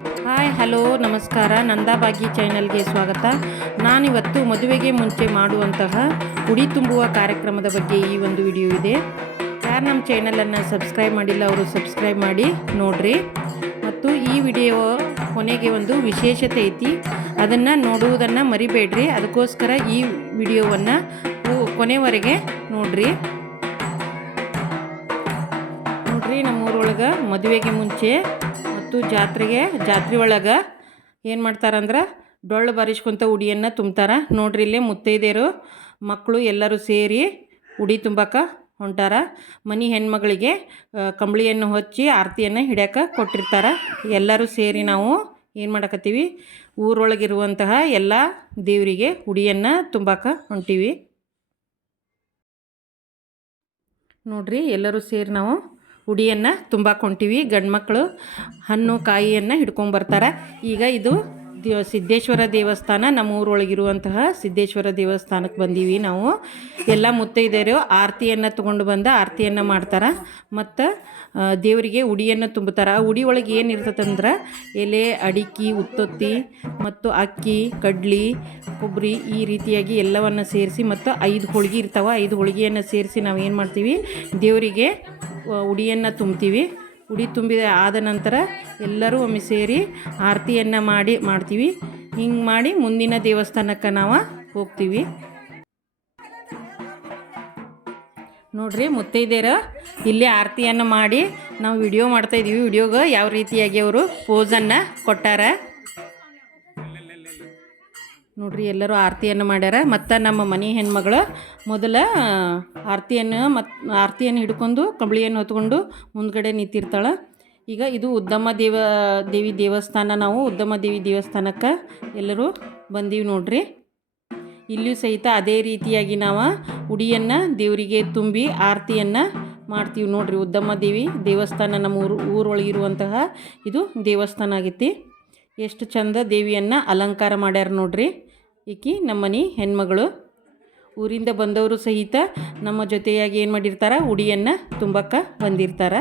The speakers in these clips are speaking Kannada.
ಹಾಯ್, ಹಲೋ, ನಮಸ್ಕಾರ. ನಂದಾಬಾಗಿ ಚಾನಲ್ಗೆ ಸ್ವಾಗತ. ನಾನಿವತ್ತು ಮದುವೆಗೆ ಮುಂಚೆ ಮಾಡುವಂತಹ ಉಡಿ ತುಂಬುವ ಕಾರ್ಯಕ್ರಮದ ಬಗ್ಗೆ ಈ ಒಂದು ವಿಡಿಯೋ ಇದೆ. ಯಾರು ನಮ್ಮ ಚಾನಲನ್ನು ಸಬ್ಸ್ಕ್ರೈಬ್ ಮಾಡಿಲ್ಲ, ಅವರು ಸಬ್ಸ್ಕ್ರೈಬ್ ಮಾಡಿ, ನೋಡ್ರಿ. ಮತ್ತು ಈ ವಿಡಿಯೋ ಕೊನೆಗೆ ಒಂದು ವಿಶೇಷತೆ ಐತಿ. ಅದನ್ನು ನೋಡುವುದನ್ನು ಮರಿಬೇಡ್ರಿ. ಅದಕ್ಕೋಸ್ಕರ ಈ ವಿಡಿಯೋವನ್ನು ಕೊನೆವರೆಗೆ ನೋಡ್ರಿ. ನೋಡ್ರಿ, ನಮ್ಮೂರೊಳಗೆ ಮದುವೆಗೆ ಮುಂಚೆ ಮತ್ತು ಜಾತ್ರೆಗೆ. ಜಾತ್ರೆ ಒಳಗೆ ಏನು ಮಾಡ್ತಾರಂದ್ರೆ ಡೊಳ್ಳು ಬಾರಿಸ್ಕೊಂತ ಉಡಿಯನ್ನು ತುಂಬ್ತಾರೆ. ನೋಡ್ರಿ ಇಲ್ಲಿ ಮುತ್ತೈದೆಯರು ಮಕ್ಕಳು ಎಲ್ಲರೂ ಸೇರಿ ಉಡಿ ತುಂಬಕ್ಕೆ ಹೊಂಟಾರ. ಮನೆ ಹೆಣ್ಮಗಳಿಗೆ ಕಂಬಳಿಯನ್ನು ಹಚ್ಚಿ ಆರತಿಯನ್ನು ಹಿಡ್ಯಾಕ ಕೊಟ್ಟಿರ್ತಾರೆ. ಎಲ್ಲರೂ ಸೇರಿ ನಾವು ಏನು ಮಾಡಕತ್ತೀವಿ? ಊರೊಳಗಿರುವಂತಹ ಎಲ್ಲ ದೇವರಿಗೆ ಉಡಿಯನ್ನು ತುಂಬಕ್ಕೆ ಹೊಂಟೀವಿ. ನೋಡ್ರಿ ಎಲ್ಲರೂ ಸೇರಿ ನಾವು ಉಡಿಯನ್ನು ತುಂಬಾ ಕೊಂಟಿವಿ ಗಂಡು ಮಕ್ಕಳು ಹಣ್ಣು ಕಾಯಿಯನ್ನು ಹಿಡ್ಕೊಂಬರ್ತಾರೆ. ಈಗ ಇದು ದೇವ, ಸಿದ್ದೇಶ್ವರ ದೇವಸ್ಥಾನ ನಮ್ಮ ಊರೊಳಗಿರುವಂತಹ ಸಿದ್ದೇಶ್ವರ ದೇವಸ್ಥಾನಕ್ಕೆ ಬಂದೀವಿ ನಾವು. ಎಲ್ಲ ಮುತ್ತೈದೆಯರು ಆರತಿಯನ್ನು ತೊಗೊಂಡು ಬಂದು ಆರತಿಯನ್ನು ಮಾಡ್ತಾರೆ. ಮತ್ತು ದೇವರಿಗೆ ಉಡಿಯನ್ನು ತುಂಬುತ್ತಾರೆ. ಆ ಉಡಿ ಒಳಗೆ ಏನು ಇರ್ತದಂದ್ರೆ ಎಲೆ, ಅಡಿಕೆ, ಉತ್ತೊತ್ತಿ ಮತ್ತು ಅಕ್ಕಿ, ಕಡ್ಲಿ ಕೊಬ್ಬರಿ ಈ ರೀತಿಯಾಗಿ ಎಲ್ಲವನ್ನು ಸೇರಿಸಿ ಮತ್ತು ಐದು ಹೋಳಿಗೆ ಇರ್ತಾವೆ. ಐದು ಹೋಳಿಗೆಯನ್ನು ಸೇರಿಸಿ ನಾವು ಏನು ಮಾಡ್ತೀವಿ, ದೇವರಿಗೆ ಉಡಿಯನ್ನು ತುಂಬ್ತೀವಿ. ಉಡಿ ತುಂಬಿದ ಆದ ನಂತರ ಎಲ್ಲರೂ ಒಮ್ಮೆ ಸೇರಿ ಆರತಿಯನ್ನು ಮಾಡಿ, ಮಾಡ್ತೀವಿ. ಹಿಂಗೆ ಮಾಡಿ ಮುಂದಿನ ದೇವಸ್ಥಾನಕ್ಕೆ ನಾವು ಹೋಗ್ತೀವಿ. ನೋಡ್ರಿ ಮುತ್ತೈದೆಯರ, ಇಲ್ಲಿ ಆರತಿಯನ್ನು ಮಾಡಿ ನಾವು ವಿಡಿಯೋ ಮಾಡ್ತಾ ಇದೀವಿ. ವಿಡಿಯೋಗೆ ಯಾವ ರೀತಿಯಾಗಿ ಅವರು ಪೋಸನ್ನು ಕೊಟ್ಟಾರ. ನೋಡ್ರಿ, ಎಲ್ಲರೂ ಆರತಿಯನ್ನು ಮಾಡ್ಯಾರ. ಮತ್ತು ನಮ್ಮ ಮನೆ ಹೆಣ್ಮಗಳು ಮೊದಲ ಆರತಿಯನ್ನು ಮತ್ತು ಆರತಿಯನ್ನು ಹಿಡ್ಕೊಂಡು ಕಂಬಳಿಯನ್ನು ಹೊತ್ಕೊಂಡು ಮುಂದ್ಗಡೆ ನಿಂತಿರ್ತಾಳೆ. ಈಗ ಇದು ಉದ್ದಮ ದೇವ, ದೇವಿ ದೇವಸ್ಥಾನ. ನಾವು ಉದ್ದಮ ದೇವಿ ದೇವಸ್ಥಾನಕ್ಕೆ ಎಲ್ಲರೂ ಬಂದೀವಿ ನೋಡ್ರಿ. ಇಲ್ಲಿಯೂ ಸಹಿತ ಅದೇ ರೀತಿಯಾಗಿ ನಾವು ಉಡಿಯನ್ನು, ದೇವರಿಗೆ ತುಂಬಿ ಆರತಿಯನ್ನು ಮಾಡ್ತೀವಿ ನೋಡ್ರಿ. ಉದ್ದಮ್ಮ ದೇವಿ ದೇವಸ್ಥಾನ ನಮ್ಮ ಊರು ಊರೊಳಗಿರುವಂತಹ ಇದು ದೇವಸ್ಥಾನ ಆಗೈತಿ. ಎಷ್ಟು ಚಂದ ದೇವಿಯನ್ನು ಅಲಂಕಾರ ಮಾಡ್ಯಾರ ನೋಡ್ರಿ. ಈಕಿ ನಮ್ಮನೆ ಹೆಣ್ಮಗಳು. ಊರಿಂದ ಬಂದವರು ಸಹಿತ ನಮ್ಮ ಜೊತೆಯಾಗಿ ಏನು ಮಾಡಿರ್ತಾರೆ? ಉಡಿಯನ್ನು ತುಂಬಕ್ಕೆ ಬಂದಿರ್ತಾರೆ.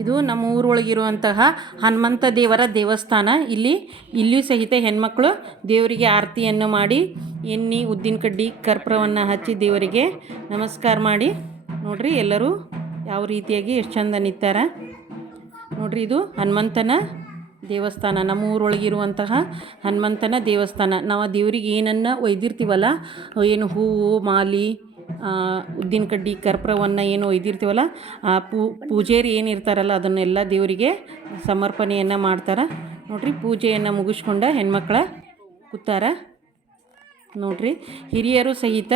ಇದು ನಮ್ಮ ಊರೊಳಗಿರುವಂತಹ ಹನುಮಂತ ದೇವರ ದೇವಸ್ಥಾನ. ಇಲ್ಲಿ, ಇಲ್ಲಿಯೂ ಸಹಿತ ಹೆಣ್ಮಕ್ಳು ದೇವರಿಗೆ ಆರತಿಯನ್ನು ಮಾಡಿ, ಎಣ್ಣೆ, ಉದ್ದಿನ ಕಡ್ಡಿ, ಕರ್ಪೂರವನ್ನು ಹಚ್ಚಿ ದೇವರಿಗೆ ನಮಸ್ಕಾರ ಮಾಡಿ. ನೋಡ್ರಿ ಎಲ್ಲರೂ ಯಾವ ರೀತಿಯಾಗಿ ಎಷ್ಟು ಚಂದ ನಿಂತಾರ. ನೋಡ್ರಿ ಇದು ಹನುಮಂತನ ದೇವಸ್ಥಾನ ನಮ್ಮ ಊರೊಳಗಿರುವಂತಹ ಹನುಮಂತನ ದೇವಸ್ಥಾನ. ನಾವು ಆ ದೇವರಿಗೆ ಏನನ್ನು ಒಯ್ದಿರ್ತೀವಲ್ಲ, ಏನು ಹೂವು, ಮಾಲಿ ಉದ್ದಿನ ಕಡ್ಡಿ, ಕರ್ಪೂರವನ್ನು ಏನು ಒಯ್ದಿರ್ತೀವಲ್ಲ, ಆ ಪೂ ಏನು ಏನಿರ್ತಾರಲ್ಲ, ಅದನ್ನೆಲ್ಲ ದೇವರಿಗೆ ಸಮರ್ಪಣೆಯನ್ನು ಮಾಡ್ತಾರೆ. ನೋಡ್ರಿ, ಪೂಜೆಯನ್ನು ಮುಗಿಸ್ಕೊಂಡ ಹೆಣ್ಮಕ್ಳ ಕೂತಾರ. ನೋಡ್ರಿ, ಹಿರಿಯರು ಸಹಿತ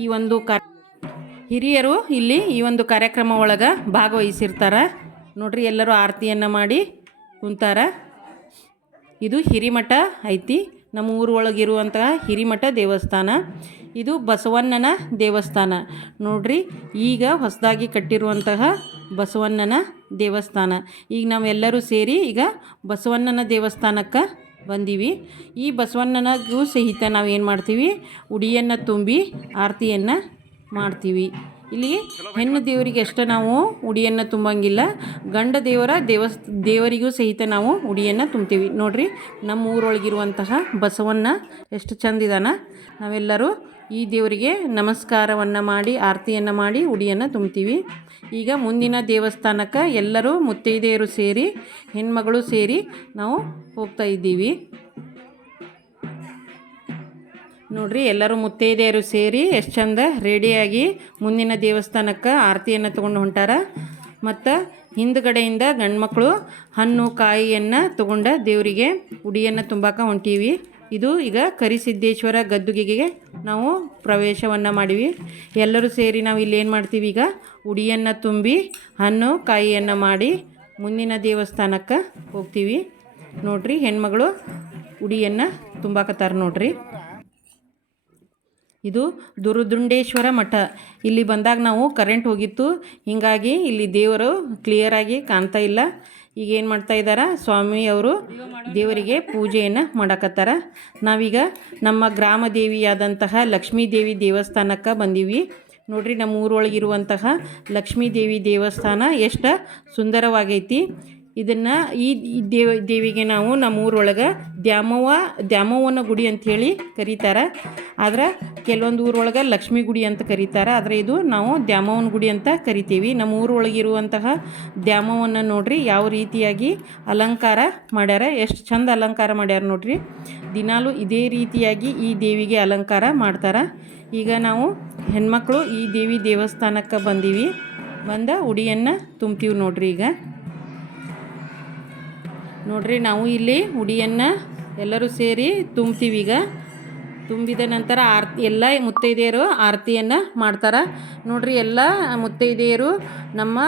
ಈ ಒಂದು ಕಾ, ಹಿರಿಯರು ಇಲ್ಲಿ ಈ ಒಂದು ಕಾರ್ಯಕ್ರಮ ಒಳಗೆ ಭಾಗವಹಿಸಿರ್ತಾರೆ. ನೋಡ್ರಿ, ಎಲ್ಲರೂ ಆರತಿಯನ್ನು ಮಾಡಿ ಕುಂತಾರ? ಇದು ಹಿರಿಮಠ ಐತಿ. ನಮ್ಮ ಊರೊಳಗಿರುವಂತಹ ಹಿರಿಮಠ ದೇವಸ್ಥಾನ. ಇದು ಬಸವಣ್ಣನ ದೇವಸ್ಥಾನ. ನೋಡ್ರಿ, ಈಗ ಹೊಸದಾಗಿ ಕಟ್ಟಿರುವಂತಹ ಬಸವಣ್ಣನ ದೇವಸ್ಥಾನ. ಈಗ ನಾವೆಲ್ಲರೂ ಸೇರಿ ಈಗ ಬಸವಣ್ಣನ ದೇವಸ್ಥಾನಕ್ಕೆ ಬಂದೀವಿ. ಈ ಬಸವಣ್ಣನಗೂ ಸಹಿತ ನಾವು ಏನು ಮಾಡ್ತೀವಿ? ಉಡಿಯನ್ನು ತುಂಬಿ, ಆರತಿಯನ್ನು ಮಾಡ್ತೀವಿ. ಇಲ್ಲಿ ಹೆಣ್ಣು ದೇವರಿಗೆ ಅಷ್ಟೇ ನಾವು ಉಡಿಯನ್ನು ತುಂಬಂಗಿಲ್ಲ. ಗಂಡ ದೇವರ ದೇವಸ್ ದೇವರಿಗೂ ಸಹಿತ ನಾವು ಉಡಿಯನ್ನು ತುಂಬ್ತೀವಿ ನೋಡ್ರಿ ನಮ್ಮ ಊರೊಳಗಿರುವಂತಹ ಬಸವಣ್ಣ ಎಷ್ಟು ಚಂದಿದಾನ. ನಾವೆಲ್ಲರೂ ಈ ದೇವರಿಗೆ ನಮಸ್ಕಾರವನ್ನು ಮಾಡಿ, ಆರತಿಯನ್ನು ಮಾಡಿ ಉಡಿಯನ್ನು ತುಂಬ್ತೀವಿ ಈಗ ಮುಂದಿನ ದೇವಸ್ಥಾನಕ್ಕೆ ಎಲ್ಲರೂ ಮುತ್ತೈದೆಯರು ಸೇರಿ, ಹೆಣ್ಮಗಳು ಸೇರಿ ನಾವು ಹೋಗ್ತಾ ಇದ್ದೀವಿ. ನೋಡ್ರಿ, ಎಲ್ಲರೂ ಮುತ್ತೈದೆಯರು ಸೇರಿ ಎಷ್ಟು ಚಂದ ರೆಡಿಯಾಗಿ ಮುಂದಿನ ದೇವಸ್ಥಾನಕ್ಕೆ ಆರತಿಯನ್ನು ತಗೊಂಡು ಹೊಂಟಾರ. ಮತ್ತು ಹಿಂದ್ಗಡೆಯಿಂದ ಗಂಡ್ಮಕ್ಳು ಹಣ್ಣು, ಕಾಯಿಯನ್ನು ತಗೊಂಡ ದೇವರಿಗೆ ಉಡಿಯನ್ನು ತುಂಬಾಕ ಹೊಂಟೀವಿ. ಇದು ಈಗ ಕರಿಸಿದ್ದೇಶ್ವರ ಗದ್ದುಗೆಗೆ ನಾವು ಪ್ರವೇಶವನ್ನು ಮಾಡಿವಿ. ಎಲ್ಲರೂ ಸೇರಿ ನಾವು ಇಲ್ಲಿ ಏನು ಮಾಡ್ತೀವಿ ಈಗ? ಉಡಿಯನ್ನು ತುಂಬಿ ಹಣ್ಣು, ಕಾಯಿಯನ್ನು ಮಾಡಿ ಮುಂದಿನ ದೇವಸ್ಥಾನಕ್ಕೆ ಹೋಗ್ತೀವಿ. ನೋಡ್ರಿ, ಹೆಣ್ಮಗಳು ಉಡಿಯನ್ನು ತುಂಬಾಕತ್ತಾರೆ ನೋಡ್ರಿ. ಇದು ದುರುದುಂಡೇಶ್ವರ ಮಠ. ಇಲ್ಲಿ ಬಂದಾಗ ನಾವು ಕರೆಂಟ್ ಹೋಗಿತ್ತು. ಹೀಗಾಗಿ ಇಲ್ಲಿ ದೇವರು ಕ್ಲಿಯರಾಗಿ ಕಾಣ್ತಾ ಇಲ್ಲ. ಈಗ ಏನು ಮಾಡ್ತಾ ಇದ್ದಾರೆ? ಸ್ವಾಮಿಯವರು ದೇವರಿಗೆ ಪೂಜೆಯನ್ನು ಮಾಡಕತ್ತಾರ. ನಾವೀಗ ನಮ್ಮ ಗ್ರಾಮ ದೇವಿಯಾದಂತಹ ಲಕ್ಷ್ಮೀ ದೇವಿ ದೇವಸ್ಥಾನಕ್ಕೆ ಬಂದೀವಿ. ನೋಡ್ರಿ ನಮ್ಮ ಊರೊಳಗಿರುವಂತಹ ಲಕ್ಷ್ಮೀ ದೇವಿ ದೇವಸ್ಥಾನ ಎಷ್ಟು ಸುಂದರವಾಗೈತಿ. ಇದನ್ನು ಈ ದೇವ, ದೇವಿಗೆ ನಾವು ನಮ್ಮ ಊರೊಳಗೆ ದ್ಯಾಮವ್ವ, ದ್ಯಾಮವ್ವನ ಗುಡಿ ಅಂಥೇಳಿ ಕರೀತಾರೆ. ಆದ್ರೆ ಕೆಲವೊಂದು ಊರೊಳಗೆ ಲಕ್ಷ್ಮಿ ಗುಡಿ ಅಂತ ಕರೀತಾರೆ. ಆದರೆ ಇದು ನಾವು ದ್ಯಾಮವ್ವನ ಗುಡಿ ಅಂತ ಕರಿತೀವಿ. ನಮ್ಮ ಊರೊಳಗಿರುವಂತಹ ದ್ಯಾಮವ್ವನ ನೋಡ್ರಿ ಯಾವ ರೀತಿಯಾಗಿ ಅಲಂಕಾರ ಮಾಡ್ಯಾರ, ಎಷ್ಟು ಚಂದ ಅಲಂಕಾರ ಮಾಡ್ಯಾರ ನೋಡ್ರಿ. ದಿನಾಲೂ ಇದೇ ರೀತಿಯಾಗಿ ಈ ದೇವಿಗೆ ಅಲಂಕಾರ ಮಾಡ್ತಾರೆ. ಈಗ ನಾವು ಹೆಣ್ಮಕ್ಳು ಈ ದೇವಿ ದೇವಸ್ಥಾನಕ್ಕೆ ಬಂದೀವಿ. ಬಂದ ಉಡಿಯನ್ನು ತುಂಬ್ತೀವಿ ನೋಡ್ರಿ ಈಗ. ನೋಡ್ರಿ, ನಾವು ಇಲ್ಲಿ ಉಡಿಯನ್ನು ಎಲ್ಲರೂ ಸೇರಿ ತುಂಬ್ತೀವಿ ಈಗ. ತುಂಬಿದ ನಂತರ ಆರ್ತಿ ಎಲ್ಲ ಮುತ್ತೈದೆಯರು ಆರತಿಯನ್ನು ಮಾಡ್ತಾರೆ. ನೋಡ್ರಿ, ಎಲ್ಲ ಮುತ್ತೈದೆಯರು ನಮ್ಮ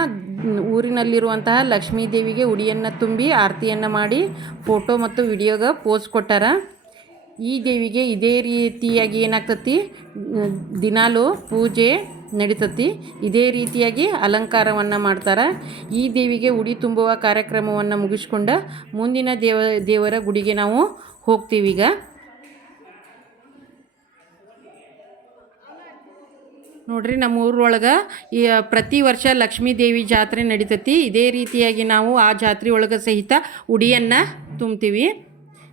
ಊರಿನಲ್ಲಿರುವಂತಹ ಲಕ್ಷ್ಮೀ ದೇವಿಗೆ ಉಡಿಯನ್ನು ತುಂಬಿ ಆರತಿಯನ್ನು ಮಾಡಿ ಫೋಟೋ ಮತ್ತು ವಿಡಿಯೋಗ ಪೋಸ್ ಕೊಟ್ಟಾರ. ಈ ದೇವಿಗೆ ಇದೇ ರೀತಿಯಾಗಿ ಏನಾಗ್ತತಿ? ದಿನಾಲು ಪೂಜೆ ನಡೀತತಿ. ಇದೇ ರೀತಿಯಾಗಿ ಅಲಂಕಾರವನ್ನು ಮಾಡ್ತಾರೆ. ಈ ದೇವಿಗೆ ಉಡಿ ತುಂಬುವ ಕಾರ್ಯಕ್ರಮವನ್ನು ಮುಗಿಸ್ಕೊಂಡು ಮುಂದಿನ ದೇವ, ದೇವರ ಗುಡಿಗೆ ನಾವು ಹೋಗ್ತೀವಿ ಈಗ. ನೋಡ್ರಿ ನಮ್ಮ ಊರೊಳಗೆ ಈ, ಪ್ರತಿ ವರ್ಷ ಲಕ್ಷ್ಮೀ ದೇವಿ ಜಾತ್ರೆ ನಡೀತತಿ. ಇದೇ ರೀತಿಯಾಗಿ ನಾವು ಆ ಜಾತ್ರೆ ಒಳಗೆ ಸಹಿತ ಉಡಿಯನ್ನು ತುಂಬ್ತೀವಿ.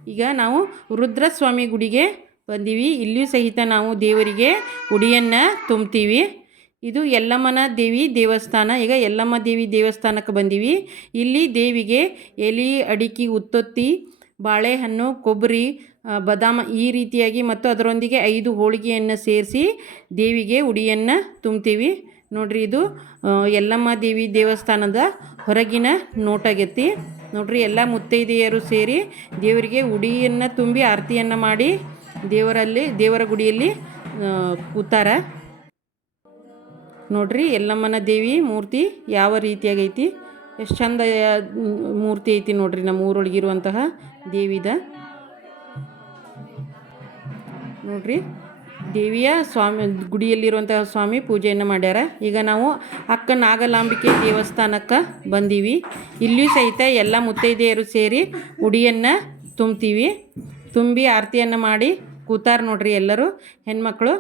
ಈಗ ನಾವು ರುದ್ರಸ್ವಾಮಿ ಗುಡಿಗೆ ಬಂದೀವಿ. ಇಲ್ಲಿಯೂ ಸಹಿತ ನಾವು ದೇವರಿಗೆ ಉಡಿಯನ್ನು ತುಂಬ್ತೀವಿ. ಇದು ಯಲ್ಲಮ್ಮನ ದೇವಿ ದೇವಸ್ಥಾನ. ಈಗ ಯಲ್ಲಮ್ಮ ದೇವಿ ದೇವಸ್ಥಾನಕ್ಕೆ ಬಂದೀವಿ. ಇಲ್ಲಿ ದೇವಿಗೆ ಎಲೆ, ಅಡಿಕೆ, ಉತ್ತೊತ್ತಿ, ಬಾಳೆಹಣ್ಣು, ಕೊಬ್ಬರಿ ಬದಾಮ ಈ ರೀತಿಯಾಗಿ ಮತ್ತು ಅದರೊಂದಿಗೆ ಐದು ಹೋಳಿಗೆಯನ್ನು ಸೇರಿಸಿ ದೇವಿಗೆ ಉಡಿಯನ್ನು ತುಂಬ್ತೀವಿ ನೋಡ್ರಿ ಇದು ಯಲ್ಲಮ್ಮ ದೇವಿ ದೇವಸ್ಥಾನದ ಹೊರಗಿನ ನೋಟಾಗೆತ್ತಿ. ನೋಡ್ರಿ ಎಲ್ಲ ಮುತ್ತೈದೆಯರು ಸೇರಿ ದೇವರಿಗೆ ಉಡಿಯನ್ನು ತುಂಬಿ ಆರತಿಯನ್ನು ಮಾಡಿ ದೇವರಲ್ಲಿ, ದೇವರ ಗುಡಿಯಲ್ಲಿ ಕೂತಾರ. ನೋಡ್ರಿ ಎಲ್ಲಮ್ಮನ ದೇವಿ ಮೂರ್ತಿ ಯಾವ ರೀತಿಯಾಗೈತಿ ಎಷ್ಟು ಚಂದ ಮೂರ್ತಿ ಐತಿ ನೋಡ್ರಿ ನಮ್ಮ ಊರೊಳಗಿರುವಂತಹ ದೇವಿದ. ನೋಡ್ರಿ, ದೇವಿಯ ಸ್ವಾಮಿ, ಗುಡಿಯಲ್ಲಿರುವಂತಹ ಸ್ವಾಮಿ ಪೂಜೆಯನ್ನು ಮಾಡ್ಯಾರ. ಈಗ ನಾವು ಅಕ್ಕ ನಾಗಲಾಂಬಿಕೆ ದೇವಸ್ಥಾನಕ್ಕೆ ಬಂದೀವಿ. ಇಲ್ಲಿಯೂ ಸಹಿತ ಎಲ್ಲ ಮುತ್ತೈದೆಯರು ಸೇರಿ ಉಡಿಯನ್ನು ತುಂಬ್ತೀವಿ. ತುಂಬಿ ಆರತಿಯನ್ನು ಮಾಡಿ ಕೂತಾರ ನೋಡ್ರಿ ಎಲ್ಲರೂ ಹೆಣ್ಮಕ್ಳು.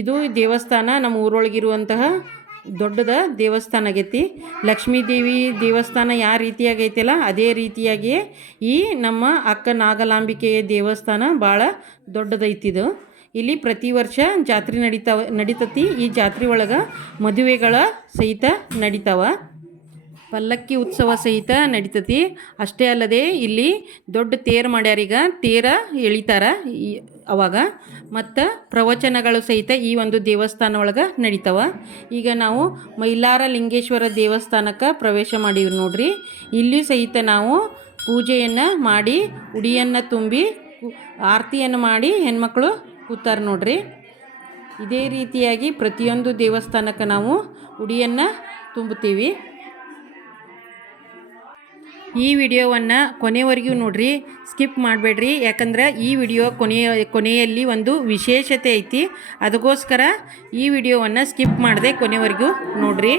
ಇದು ದೇವಸ್ಥಾನ, ನಮ್ಮ ಊರೊಳಗಿರುವಂತಹ ದೊಡ್ಡದ ದೇವಸ್ಥಾನ ಆಗೈತಿ. ಲಕ್ಷ್ಮೀ ದೇವಿ ದೇವಸ್ಥಾನ ಯಾವ ರೀತಿಯಾಗೈತಿಲ್ಲ, ಅದೇ ರೀತಿಯಾಗಿಯೇ ಈ ನಮ್ಮ ಅಕ್ಕ ನಾಗಲಾಂಬಿಕೆಯ ದೇವಸ್ಥಾನ ಭಾಳ ದೊಡ್ಡದೈತಿದು ಇಲ್ಲಿ ಪ್ರತಿ ವರ್ಷ ಜಾತ್ರೆ ನಡೀತಾವ, ನಡೀತತಿ. ಈ ಜಾತ್ರೆ ಒಳಗೆ ಮದುವೆಗಳ ಸಹಿತ ನಡೀತಾವ. ಪಲ್ಲಕ್ಕಿ ಉತ್ಸವ ಸಹಿತ ನಡೀತತಿ. ಅಷ್ಟೇ ಅಲ್ಲದೆ ಇಲ್ಲಿ ದೊಡ್ಡ ತೇರು ಮಾಡ್ಯಾರೀಗ ತೇರ ಎಳಿತಾರ ಅವಾಗ. ಮತ್ತು ಪ್ರವಚನಗಳು ಸಹಿತ ಈ ಒಂದು ದೇವಸ್ಥಾನ ಒಳಗೆ ನಡೀತಾವ. ಈಗ ನಾವು ಮೈಲಾರ ಲಿಂಗೇಶ್ವರ ದೇವಸ್ಥಾನಕ್ಕೆ ಪ್ರವೇಶ ಮಾಡೀವಿ ನೋಡ್ರಿ. ಇಲ್ಲಿಯೂ ಸಹಿತ ನಾವು ಪೂಜೆಯನ್ನು ಮಾಡಿ, ಉಡಿಯನ್ನು ತುಂಬಿ ಆರತಿಯನ್ನು ಮಾಡಿ ಹೆಣ್ಮಕ್ಳು ಕೂತಾರೆ ನೋಡ್ರಿ. ಇದೇ ರೀತಿಯಾಗಿ ಪ್ರತಿಯೊಂದು ದೇವಸ್ಥಾನಕ್ಕೆ ನಾವು ಉಡಿಯನ್ನು ತುಂಬುತ್ತೀವಿ. ಈ ವಿಡಿಯೋವನ್ನು ಕೊನೆವರೆಗೂ ನೋಡ್ರಿ, ಸ್ಕಿಪ್ ಮಾಡಬೇಡ್ರಿ. ಯಾಕಂದ್ರೆ ಈ ವಿಡಿಯೋ ಕೊನೆಯ ಕೊನೆಯಲ್ಲಿ ಒಂದು ವಿಶೇಷತೆ ಐತಿ. ಅದಕ್ಕೋಸ್ಕರ ಈ ವಿಡಿಯೋವನ್ನು ಸ್ಕಿಪ್ ಮಾಡದೆ ಕೊನೆವರೆಗೂ ನೋಡ್ರಿ.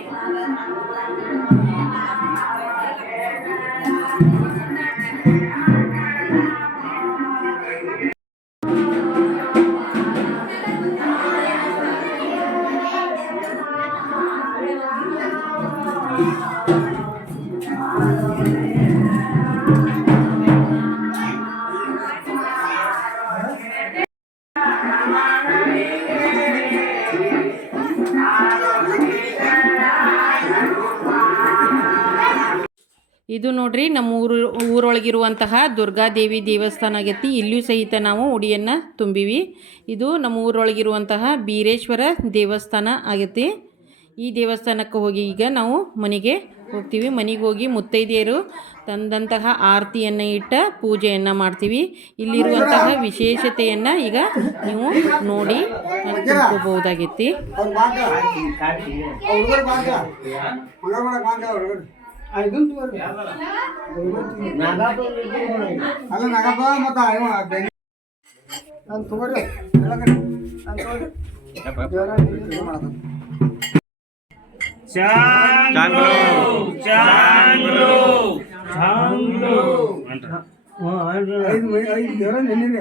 ಇದು ನೋಡ್ರಿ ನಮ್ಮ ಊರು, ಊರೊಳಗಿರುವಂತಹ ದುರ್ಗಾದೇವಿ ದೇವಸ್ಥಾನ ಆಗೈತಿ. ಇಲ್ಲಿಯೂ ಸಹಿತ ನಾವು ಉಡಿಯನ್ನು ತುಂಬಿವಿ. ಇದು ನಮ್ಮ ಊರೊಳಗಿರುವಂತಹ ಬೀರೇಶ್ವರ ದೇವಸ್ಥಾನ ಆಗೈತಿ. ಈ ದೇವಸ್ಥಾನಕ್ಕೆ ಹೋಗಿ ಈಗ ನಾವು ಮನೆಗೆ ಹೋಗ್ತೀವಿ. ಮನೆಗೆ ಹೋಗಿ ಮುತ್ತೈದೆಯರು ತಂದಂತಹ ಆರತಿಯನ್ನು ಇಟ್ಟ ಪೂಜೆಯನ್ನು ಮಾಡ್ತೀವಿ. ಇಲ್ಲಿರುವಂತಹ ವಿಶೇಷತೆಯನ್ನು ಈಗ ನೀವು ನೋಡಿ ತಿಳ್ಕೊಬಹುದಾಗೈತಿ. ಅವ್ರು ಬಾಕ ಹುಡುಗರು ಬಾಕ ಹುಡುಗರು ಮಾಡಕ್ ಬಾಕ ಹುಡುಗರು ಅಲ್ಲ ನಗಪ್ಪ ಮತ್ತ ಇವ ಬೆಂಗ್ ನಾನು ತಗೋರಿ ಹೇಳಕರಿ ನಾನು ತಗೋರಿ ದೇವರ ಇದು ಮಾಡೋದು. ಚಾಂಗ್ಲು ಚಾಂಗ್ಲು ಚಾಂಗ್ಲು ಐದು ಮೈ- ಐದು ದೇವರ ನೆನ್ನಿರಿ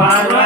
para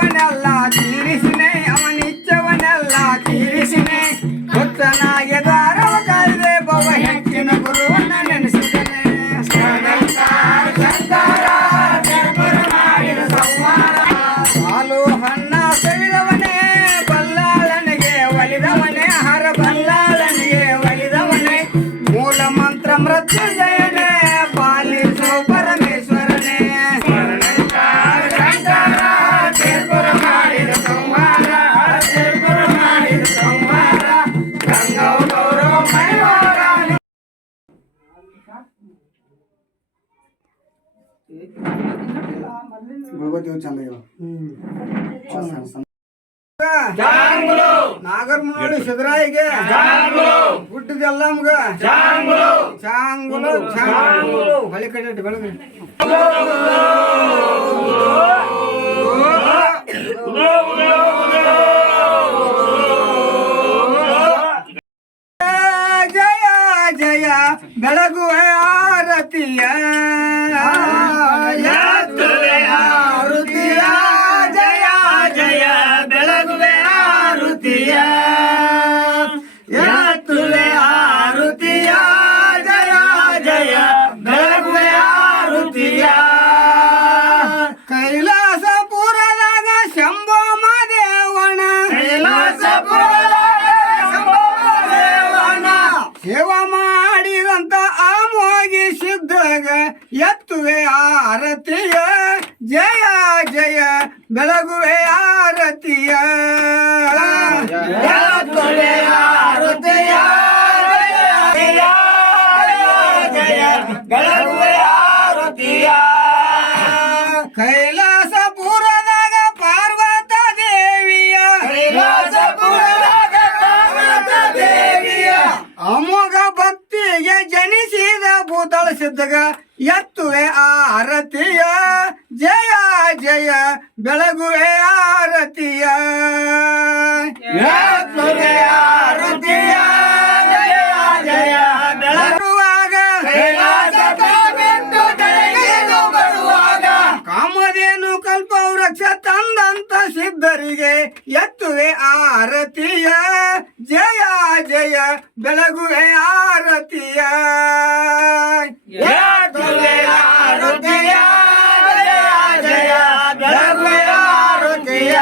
and loud. దేవు చందయ్య నాగర్మోడు సిద్ధరాయిగా గుడ్డు తెల్లాముగా. చాంగులు చాంగులు. పలికటట్టు పలికట్టు Oh, ಜಯ ಬೆಳಗುವ ಆರತಿಯ ಆರುತಿಯ ಜಯ ಜಯ ಬೆಳಗುವೆ ಆರುತಿಯ ಬೆಳಗ ಎತ್ತುವೆ ಆರತಿಯ ಜಯ ಜಯ ಬೆಳಗುವೆ ಆರತಿಯ ಬೆಳಗುವೆ ಸಿದ್ಧಗ ಎತ್ತುವೆ ಆರತಿಯ ಜಯ ಜಯ ಬೆಳಗುವೆ ಆರತಿಯ. ಬೆಳಗುವೆ ಆರುತಿಯ ಸಿದ್ಧರಿಗೆ ಎತ್ತುವೆ ಆರತಿಯ. ಜಯ ಜಯ ಬೆಳಗುವೆ ಆರತಿಯ. ಆರತಿಯ. ಜಯ ಜಯ ಬೆಳಗುವೆ ಆರುತಿಯ.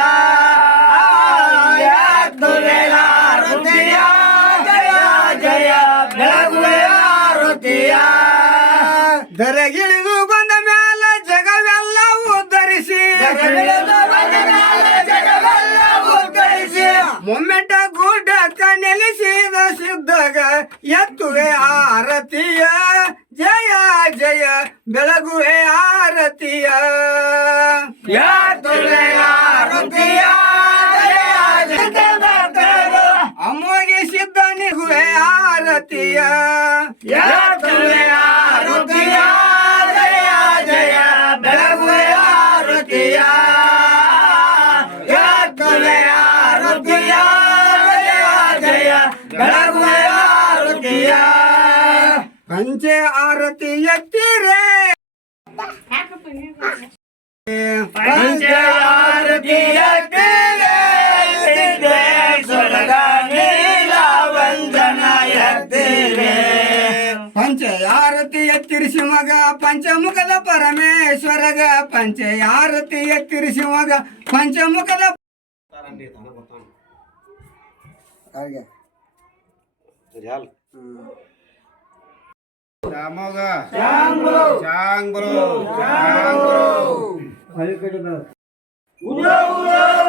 ಎತ್ತುವೆ ಆರತಿಯ ಜಯ ಜಯ ಬೆಳಗುವೆ ಆರತಿಯ. ಎತ್ತುವೆ ಆರತಿಯ ಅಮ್ಮೋಗಿ ಸಿದ್ಧ ನಿಗುವೆ ಆರತಿಯ. ಬೆಳಗುವೆ ಪಂಚೆ ಆರತಿ ಎತ್ತಿರೆ. ಪಂಚಆರತಿಯ ಸಿದ್ದೇಶ್ವರಗ ನೀಲ ವಂದನ ಎತ್ತಿರೆ. ಪಂಚೆ ಆರತಿ ಎತ್ತಿರಿಸಿ ಮಗ ಪಂಚಮುಖದ ಪರಮೇಶ್ವರಗ ಪಂಚೆ ಆರತಿ ಎತ್ತಿರಿಸಿ ಮಗ ಪಂಚಮುಖದ ಶ್ಯಾಮೋಗ ಚಾಂಗ್ರು ಚಾಂಗ್ರು ಉಳ್ಳವ